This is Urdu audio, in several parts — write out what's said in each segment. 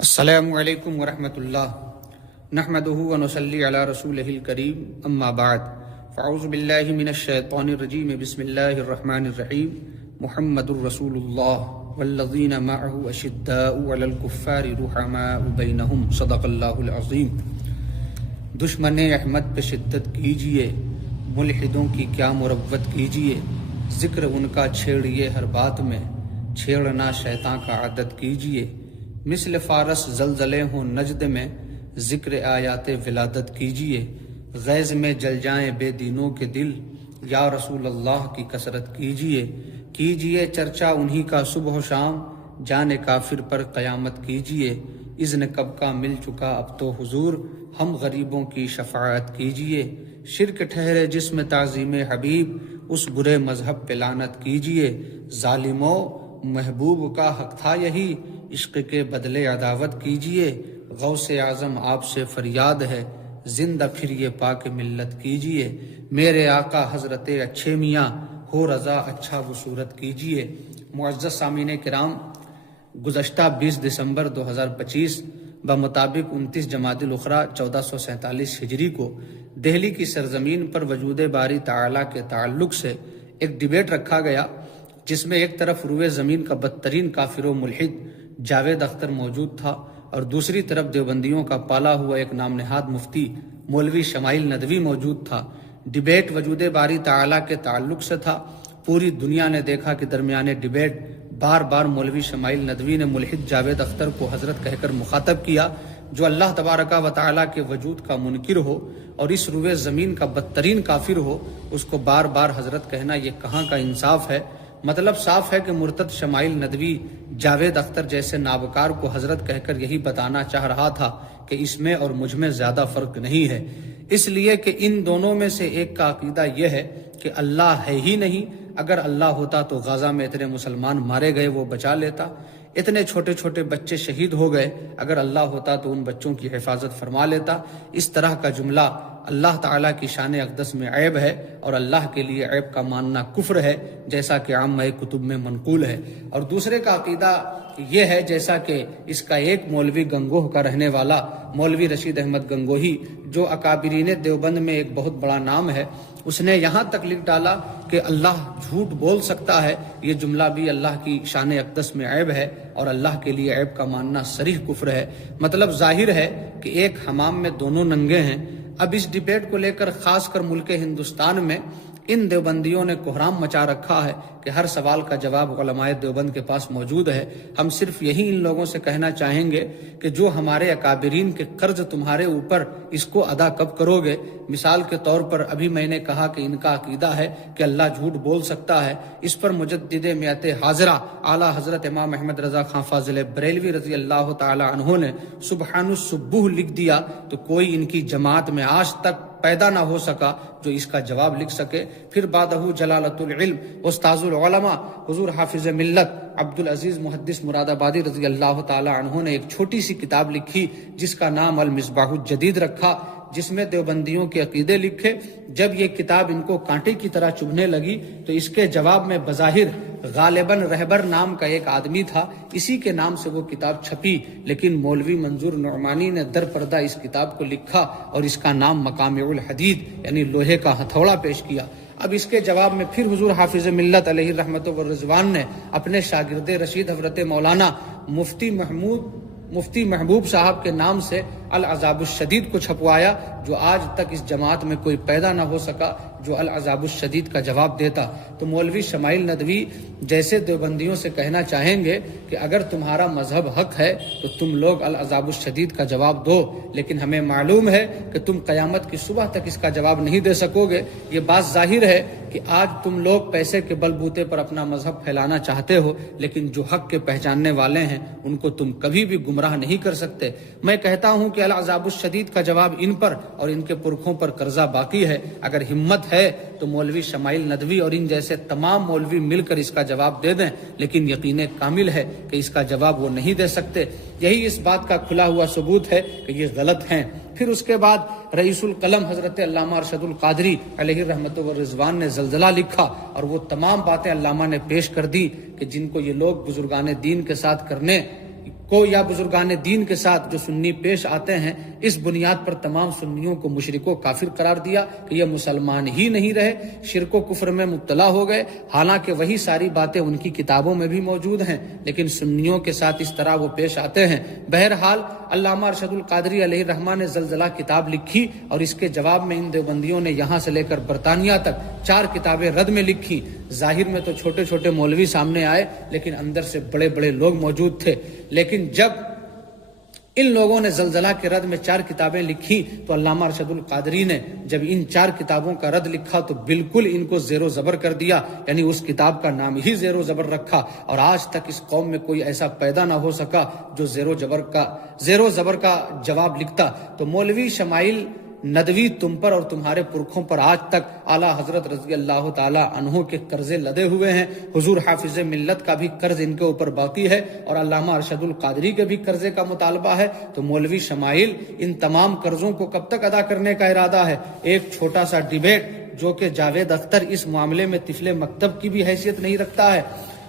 السلام علیکم ورحمۃ اللہ نحمدہ ونصلی علی رسولہ الکریم اما بعد فاعوذ باللہ من الشیطان الرجیم بسم اللہ الرحمن الرحیم محمد الرسول اللہ والذین معہ اشداء علی الکفار رحماء بینہم صدق اللہ العظیم۔ دشمن احمد پہ شدت کیجئے، ملحدوں کی کیا مروت کیجئے، ذکر ان کا چھیڑیے ہر بات میں، چھیڑنا شیطان کا عادت کیجئے، مثل فارس زلزلے ہوں نجد میں، ذکر آیات ولادت کیجئے، غیظ میں جل جائیں بے دینوں کے دل، یا رسول اللہ کی کثرت کیجئے چرچا انہی کا صبح و شام، جان کافر پر قیامت کیجئے، اذن کب کا مل چکا اب تو حضور، ہم غریبوں کی شفاعت کیجئے، شرک ٹھہرے جس میں تعظیم حبیب، اس برے مذہب پہ لعنت کیجئے، ظالموں محبوب کا حق تھا یہی، عشق کے بدلے عداوت کیجئے، غوث اعظم آپ سے فریاد ہے، زندہ پھر یہ پاک ملت کیجئے، میرے آقا حضرت اچھے میاں ہو رضا اچھا وہ صورت کیجئے۔ معزز سامعین کرام، گزشتہ 20 دسمبر 2025 بمطابق 29 جمادی الاخری 1447 ہجری کو دہلی کی سرزمین پر وجود باری تعالیٰ کے تعلق سے ایک ڈیبیٹ رکھا گیا، جس میں ایک طرف روئے زمین کا بدترین کافر و ملحد جاوید اختر موجود تھا، اور دوسری طرف دیوبندیوں کا پالا ہوا ایک نام نہاد مفتی مولوی شمائل ندوی موجود تھا۔ ڈیبیٹ وجود باری تعالیٰ کے تعلق سے تھا۔ پوری دنیا نے دیکھا کہ درمیان ڈیبیٹ بار بار مولوی شمائل ندوی نے ملحد جاوید اختر کو حضرت کہہ کر مخاطب کیا، جو اللہ تبارک و تعالیٰ کے وجود کا منکر ہو اور اس روئے زمین کا بدترین کافر ہو، اس کو بار بار حضرت کہنا یہ کہاں کا انصاف ہے؟ مطلب صاف ہے کہ مرتد شمائل ندوی جاوید اختر جیسے نابکار کو حضرت کہہ کر یہی بتانا چاہ رہا تھا کہ اس میں اور مجھ میں زیادہ فرق نہیں ہے، اس لیے کہ ان دونوں میں سے ایک کا عقیدہ یہ ہے کہ اللہ ہے ہی نہیں، اگر اللہ ہوتا تو غزہ میں اتنے مسلمان مارے گئے وہ بچا لیتا، اتنے چھوٹے چھوٹے بچے شہید ہو گئے، اگر اللہ ہوتا تو ان بچوں کی حفاظت فرما لیتا۔ اس طرح کا جملہ اللہ تعالیٰ کی شان اقدس میں عیب ہے، اور اللہ کے لیے عیب کا ماننا کفر ہے، جیسا کہ عامہ کتب میں منقول ہے۔ اور دوسرے کا عقیدہ یہ ہے، جیسا کہ اس کا ایک مولوی گنگوہ کا رہنے والا مولوی رشید احمد گنگوہی، جو اکابرین دیوبند میں ایک بہت بڑا نام ہے، اس نے یہاں تک لکھ ڈالا کہ اللہ جھوٹ بول سکتا ہے، یہ جملہ بھی اللہ کی شان اقدس میں عیب ہے، اور اللہ کے لیے عیب کا ماننا صریح کفر ہے۔ مطلب ظاہر ہے کہ ایک حمام میں دونوں ننگے ہیں۔ اب اس ڈیبیٹ کو لے کر خاص کر ملک ہندوستان میں ان دیوبندیوں نے کوہرام مچا رکھا ہے کہ ہر سوال کا جواب علماء دیوبند کے پاس موجود ہے۔ ہم صرف یہی ان لوگوں سے کہنا چاہیں گے کہ جو ہمارے اکابرین کے قرض تمہارے اوپر، اس کو ادا کب کرو گے؟ مثال کے طور پر ابھی میں نے کہا کہ ان کا عقیدہ ہے کہ اللہ جھوٹ بول سکتا ہے، اس پر مجدد میت حاضرہ اعلیٰ حضرت امام احمد رضا خان فاضل بریلوی رضی اللہ تعالی عنہ نے سبحان السبوح لکھ دیا، تو کوئی ان کی جماعت میں آج تک پیدا نہ ہو سکا جو اس کا جواب لکھ سکے۔ پھر بعدہ جلالت العلم استاذ العلماء حضور حافظ ملت عبدالعزیز محدث مراد آبادی رضی اللہ تعالی عنہ نے ایک چھوٹی سی کتاب لکھی جس کا نام المصباح الجدید رکھا، جس میں دیوبندیوں کے عقیدے لکھے۔ جب یہ کتاب ان کو کانٹے کی طرح چبھنے لگی تو اس کے جواب میں بظاہر غالباً رہبر نام کا ایک آدمی تھا، اسی کے نام سے وہ کتاب چھپی، لیکن مولوی منظور نعمانی نے در پردہ اس کتاب کو لکھا اور اس کا نام مقامع الحدید یعنی لوہے کا ہتھوڑا پیش کیا۔ اب اس کے جواب میں پھر حضور حافظ ملت علیہ رحمت و رضوان نے اپنے شاگرد رشید حضرت مولانا مفتی محبوب صاحب کے نام سے العذاب الشدید کو چھپوایا، جو آج تک اس جماعت میں کوئی پیدا نہ ہو سکا جو العذاب الشدید کا جواب دیتا۔ تو مولوی شمائل ندوی جیسے دیوبندیوں سے کہنا چاہیں گے کہ اگر تمہارا مذہب حق ہے تو تم لوگ العذاب الشدید کا جواب دو، لیکن ہمیں معلوم ہے کہ تم قیامت کی صبح تک اس کا جواب نہیں دے سکو گے۔ یہ بات ظاہر ہے کہ آج تم لوگ پیسے کے بل بوتے پر اپنا مذہب پھیلانا چاہتے ہو، لیکن جو حق کے پہچاننے والے ہیں ان کو تم کبھی بھی گمراہ نہیں کر سکتے۔ میں کہتا ہوں کہ العذاب الشدید کا جواب ان پر اور ان کے پرکھوں پر قرضہ باقی ہے۔ اگر ہمت ہے تو مولوی شمائل ندوی اور ان جیسے تمام مولوی مل کر اس کا جواب دے دیں، لیکن یقین کامل ہے کہ اس کا جواب وہ نہیں دے سکتے۔ یہی اس بات کا کھلا ہوا ثبوت ہے کہ یہ غلط ہیں۔ پھر اس کے بعد رئیس القلم حضرت علامہ ارشد القادری علیہ رحمت و رضوان نے زلزلہ لکھا، اور وہ تمام باتیں علامہ نے پیش کر دی کہ جن کو یہ لوگ بزرگان دین کے ساتھ کرنے کو یا بزرگان دین کے ساتھ جو سنی پیش آتے ہیں، اس بنیاد پر تمام سنیوں کو مشرک و کافر قرار دیا کہ یہ مسلمان ہی نہیں رہے، شرک و کفر میں مبتلا ہو گئے، حالانکہ وہی ساری باتیں ان کی کتابوں میں بھی موجود ہیں، لیکن سنیوں کے ساتھ اس طرح وہ پیش آتے ہیں۔ بہرحال علامہ ارشد القادری علیہ الرحمہ نے زلزلہ کتاب لکھی اور اس کے جواب میں ان دیوبندیوں نے یہاں سے لے کر برطانیہ تک 4 کتابیں رد میں لکھی۔ ظاہر میں تو چھوٹے چھوٹے مولوی سامنے آئے، لیکن اندر سے بڑے بڑے لوگ موجود تھے۔ لیکن جب ان لوگوں نے زلزلہ کے رد میں 4 کتابیں لکھی تو علامہ ارشد القادری نے جب ان 4 کتابوں کا رد لکھا تو بالکل ان کو زیر و زبر کر دیا، یعنی اس کتاب کا نام ہی زیر و زبر رکھا، اور آج تک اس قوم میں کوئی ایسا پیدا نہ ہو سکا جو زیر و زبر کا جواب لکھتا۔ تو مولوی شمائل ندوی تم پر اور تمہارے پرکھوں پر آج تک اعلیٰ حضرت رضی اللہ تعالی عنہ کے قرضے لدے ہوئے ہیں۔ حضور حافظ ملت کا بھی قرض ان کے اوپر باقی ہے اور علامہ ارشد القادری کے بھی قرضے کا مطالبہ ہے۔ تو مولوی شمائل ان تمام قرضوں کو کب تک ادا کرنے کا ارادہ ہے؟ ایک چھوٹا سا ڈیبیٹ جو کہ جاوید اختر اس معاملے میں طفل مکتب کی بھی حیثیت نہیں رکھتا ہے،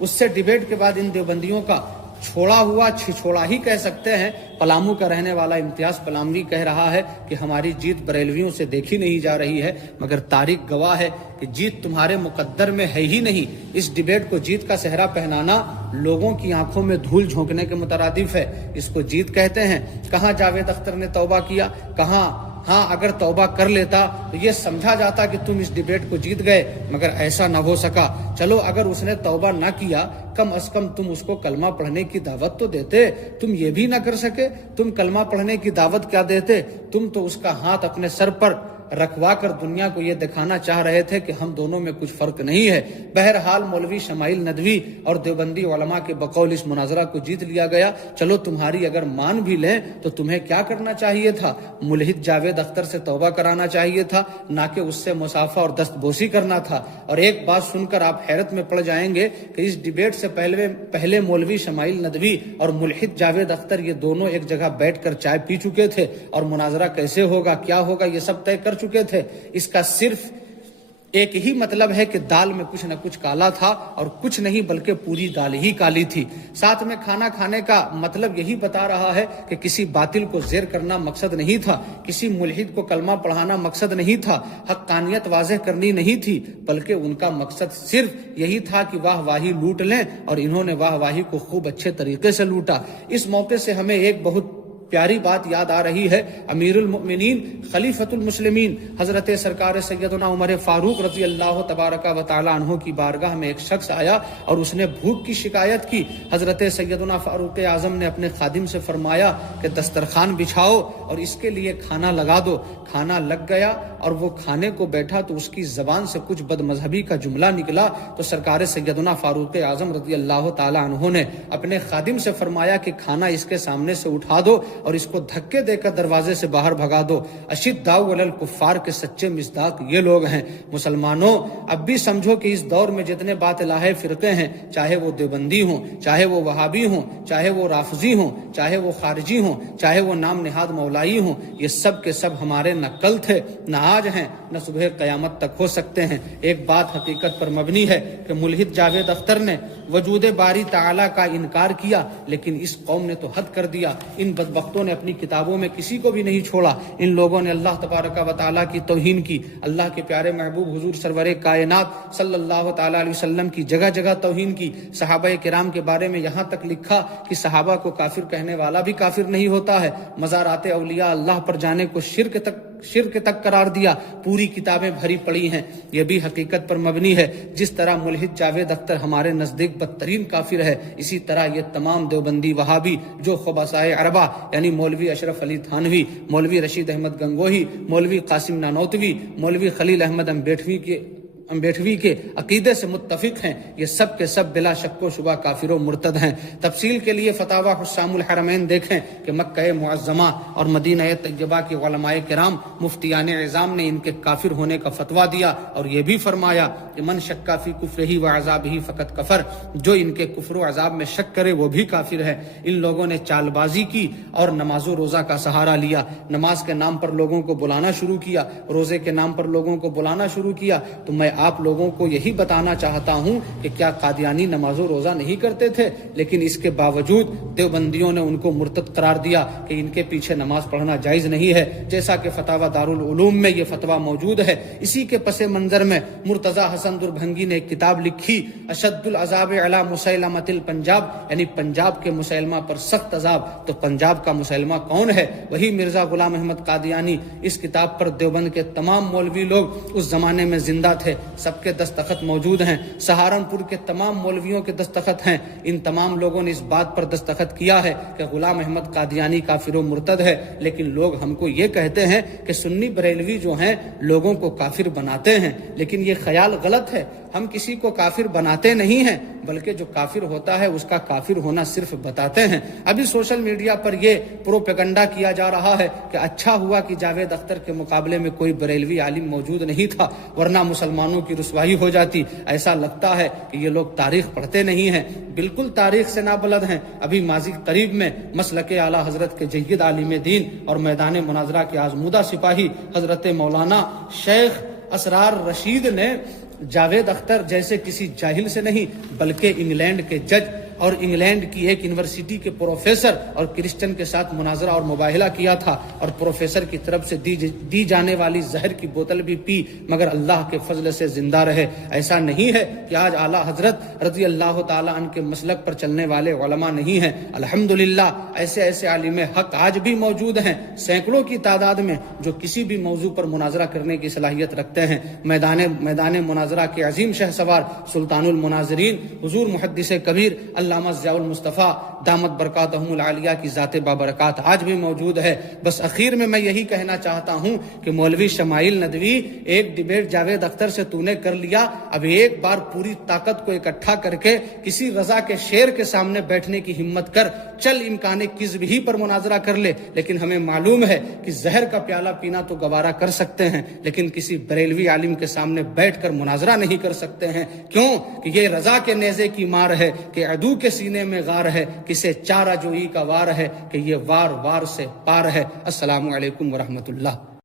اس سے ڈیبیٹ کے بعد ان دیوبندیوں کا چھوڑا ہوا چھچوڑا ہی کہہ سکتے ہیں۔ پلامو کا رہنے والا امتیاز پلاموی کہہ رہا ہے کہ ہماری جیت بریلویوں سے دیکھی نہیں جا رہی ہے، مگر تاریخ گواہ ہے کہ جیت تمہارے مقدر میں ہے ہی نہیں۔ اس ڈیبیٹ کو جیت کا صحرا پہنانا لوگوں کی آنکھوں میں دھول جھونکنے کے مترادف ہے، اس کو جیت کہتے ہیں۔ کہاں جاوید اختر نے توبہ کیا؟ کہاں؟ ہاں، اگر توبہ کر لیتا تو یہ سمجھا جاتا کہ تم اس ڈیبیٹ کو جیت گئے، مگر ایسا نہ ہو سکا۔ چلو اگر اس نے توبہ نہ کیا، کم از کم تم اس کو کلمہ پڑھنے کی دعوت تو دیتے۔ تم یہ بھی نہ کر سکے، تم کلمہ پڑھنے کی دعوت کیا دیتے؟ تم تو اس کا ہاتھ اپنے سر پر رکھوا کر دنیا کو یہ دکھانا چاہ رہے تھے کہ ہم دونوں میں کچھ فرق نہیں ہے۔ بہرحال مولوی شمائل ندوی اور دیوبندی علماء کے بقول اس مناظرہ کو جیت لیا گیا۔ چلو تمہاری اگر مان بھی لیں تو تمہیں کیا کرنا چاہیے تھا؟ ملحد جاوید اختر سے توبہ کرانا چاہیے تھا، نہ کہ اس سے مصافحہ اور دست بوسی کرنا تھا۔ اور ایک بات سن کر آپ حیرت میں پڑ جائیں گے کہ اس ڈیبیٹ سے پہلے مولوی شمائل ندوی اور ملحد جاوید اختر یہ دونوں ایک جگہ بیٹھ کر چائے پی چکے تھے اور مناظرہ کیسے ہوگا، کیا ہوگا، یہ سب طے کر چکے تھے۔ اس کا صرف ایک ہی مطلب ہے کہ دال میں کچھ نہ کچھ کالا تھا، اور کچھ نہیں بلکہ پوری دال ہی کالی تھی۔ ساتھ میں کھانا کھانے کا مطلب یہی بتا رہا ہے کہ کسی باطل کو زیر کرنا مقصد نہیں تھا، کسی ملحد کو کلمہ پڑھانا مقصد نہیں تھا، حقانیت واضح کرنی نہیں تھی، بلکہ ان کا مقصد صرف یہی تھا کہ واہ واہی لوٹ لیں، اور انہوں نے واہ واہی کو خوب اچھے طریقے سے لوٹا۔ اس موقع سے ہمیں ایک بہت پیاری بات یاد آ رہی ہے۔ امیر المؤمنین خلیفۃ المسلمین حضرت سرکار سیدنا عمر فاروق رضی اللہ تبارک و تعالی عنہ کی بارگاہ میں ایک شخص آیا اور اس نے بھوک کی شکایت کی۔ حضرت سیدنا فاروق اعظم نے اپنے خادم سے فرمایا کہ دسترخوان بچھاؤ اور اس کے لیے کھانا لگا دو۔ کھانا لگ گیا اور وہ کھانے کو بیٹھا تو اس کی زبان سے کچھ بد مذہبی کا جملہ نکلا، تو سرکار سیدنا فاروق اعظم رضی اللہ تعالی عنہ نے اپنے خادم سے فرمایا کہ کھانا اس کے سامنے سے اٹھا دو اور اس کو دھکے دے کر دروازے سے باہر بھگا دو۔ اشداء علی الکفار کے سچے مصداق یہ لوگ ہیں۔ مسلمانوں، اب بھی سمجھو کہ اس دور میں جتنے باطلاہ فرقے ہیں، چاہے وہ دیوبندی ہوں، چاہے وہ وہابی ہوں، چاہے وہ رافضی ہوں، چاہے وہ خارجی ہوں، چاہے وہ نام نہاد مولائی ہوں، یہ سب کے سب ہمارے نہ کل تھے، نہ آج ہیں، نہ صبح قیامت تک ہو سکتے ہیں۔ ایک بات حقیقت پر مبنی ہے کہ ملحد جاوید اختر نے وجود باری تعالی کا انکار کیا، لیکن اس قوم نے تو حد کر دیا۔ ان بدبختوں نے اپنی کتابوں میں کسی کو بھی نہیں چھوڑا۔ ان لوگوں نے اللہ تبارک و تعالیٰ کی توہین کی، اللہ کے پیارے محبوب حضور سرور کائنات صلی اللہ تعالیٰ علیہ وسلم کی جگہ جگہ توہین کی۔ صحابہ کرام کے بارے میں یہاں تک لکھا کہ صحابہ کو کافر کہنے والا بھی کافر نہیں ہوتا ہے۔ مزارات اولیاء اللہ پر جانے کو شرک تک قرار دیا۔ پوری کتابیں بھری پڑی ہیں۔ یہ بھی حقیقت پر مبنی ہے۔ جس طرح ملحد جاوید اختر ہمارے نزدیک بدترین کافر ہے، اسی طرح یہ تمام دیوبندی وہابی جو خبثائے عربہ یعنی مولوی اشرف علی تھانوی، مولوی رشید احمد گنگوہی، مولوی قاسم نانوتوی، مولوی خلیل احمد امبیٹھوی کے عقیدے سے متفق ہیں، یہ سب کے سب بلا شک و شبہ کافر و مرتد ہیں۔ تفصیل کے لیے فتاوی حسام الحرمین دیکھیں کہ مکہ معظمہ اور مدینہ طیبہ کے علماء کرام مفتیان اعظام نے ان کے کافر ہونے کا فتویٰ دیا اور یہ بھی فرمایا کہ من شک فی کفرہ و عذابہ فقط کفر، جو ان کے کفر و عذاب میں شک کرے وہ بھی کافر ہے۔ ان لوگوں نے چال بازی کی اور نماز و روزہ کا سہارا لیا، نماز کے نام پر لوگوں کو بلانا شروع کیا، روزے کے نام پر لوگوں کو بلانا شروع کیا۔ تو میں آپ لوگوں کو یہی بتانا چاہتا ہوں کہ کیا قادیانی نماز و روزہ نہیں کرتے تھے، لیکن اس کے باوجود دیوبندیوں نے ان کو مرتد قرار دیا کہ ان کے پیچھے نماز پڑھنا جائز نہیں ہے، جیسا کہ فتاوی دارالعلوم میں یہ فتویٰ موجود ہے۔ اسی کے پس منظر میں مرتضی حسن دربھنگی نے ایک کتاب لکھی، اشد العذاب علی مسیلمۃ الپنجاب، یعنی پنجاب کے مسلمہ پر سخت عذاب۔ تو پنجاب کا مسلمہ کون ہے؟ وہی مرزا غلام احمد قادیانی۔ اس کتاب پر دیوبند کے تمام مولوی لوگ اس زمانے میں زندہ تھے، سب کے دستخط موجود ہیں، سہارنپور کے تمام مولویوں کے دستخط ہیں۔ ان تمام لوگوں نے اس بات پر دستخط کیا ہے کہ غلام احمد قادیانی کافر و مرتد ہے، لیکن لوگ ہم کو یہ کہتے ہیں کہ سنی بریلوی جو ہیں لوگوں کو کافر بناتے ہیں، لیکن یہ خیال غلط ہے۔ ہم کسی کو کافر بناتے نہیں ہیں، بلکہ جو کافر ہوتا ہے اس کا کافر ہونا صرف بتاتے ہیں۔ ابھی سوشل میڈیا پر یہ پروپیگنڈا کیا جا رہا ہے کہ اچھا ہوا کہ جاوید اختر کے مقابلے میں کوئی بریلوی عالم موجود نہیں تھا، ورنہ مسلمانوں کی رسوائی ہو جاتی۔ ایسا لگتا ہے کہ یہ لوگ تاریخ پڑھتے نہیں ہیں، بالکل تاریخ سے نابلد ہیں۔ ابھی ماضی قریب میں مسلک اعلیٰ حضرت کے جید عالم دین اور میدان مناظرہ کے آزمودہ سپاہی حضرت مولانا شیخ اسرار رشید نے جاوید اختر جیسے کسی جاہل سے نہیں بلکہ انگلینڈ کے جج اور انگلینڈ کی ایک یونیورسٹی کے پروفیسر اور کرسچن کے ساتھ مناظرہ اور مباہلہ کیا تھا، اور پروفیسر کی طرف سے دی جانے والی زہر کی بوتل بھی پی، مگر اللہ کے فضل سے زندہ رہے۔ ایسا نہیں ہے کہ آج اعلیٰ حضرت رضی اللہ تعالیٰ عنہ کے مسلک پر چلنے والے علماء نہیں ہیں۔ الحمدللہ ایسے عالم حق آج بھی موجود ہیں، سینکڑوں کی تعداد میں، جو کسی بھی موضوع پر مناظرہ کرنے کی صلاحیت رکھتے ہیں۔ میدان مناظرہ کے عظیم شہ سوار سلطان المناظرین حضور محدث کبیر علامہ ضیاء المصطفیٰ دامت برکاتہم العالیہ کی ذات بابرکات آج بھی موجود ہے۔ بس اخیر میں یہ کہنا چاہتا ہوں کہ مولوی شمائل ندوی، ایک ڈیبیٹ جاوید اختر سے تو نے کر لیا، اب ایک بار پوری طاقت کو اکٹھا کر کے کسی رضا کے شیر کے سامنے بیٹھنے کی ہمت کر، چل امکان کذب ہی پر مناظرہ کر لے۔ لیکن ہمیں معلوم ہے کہ زہر کا پیالہ پینا تو گوارا کر سکتے ہیں، لیکن کسی بریلوی عالم کے سامنے بیٹھ کر مناظرہ نہیں کر سکتے ہیں۔ کیوں کہ یہ رضا کے نیزے کی مار ہے کہ عدو کے سینے میں غار ہے، کسے چارہ جوئی کا وار ہے کہ یہ وار وار سے پار ہے۔ السلام علیکم ورحمۃ اللہ۔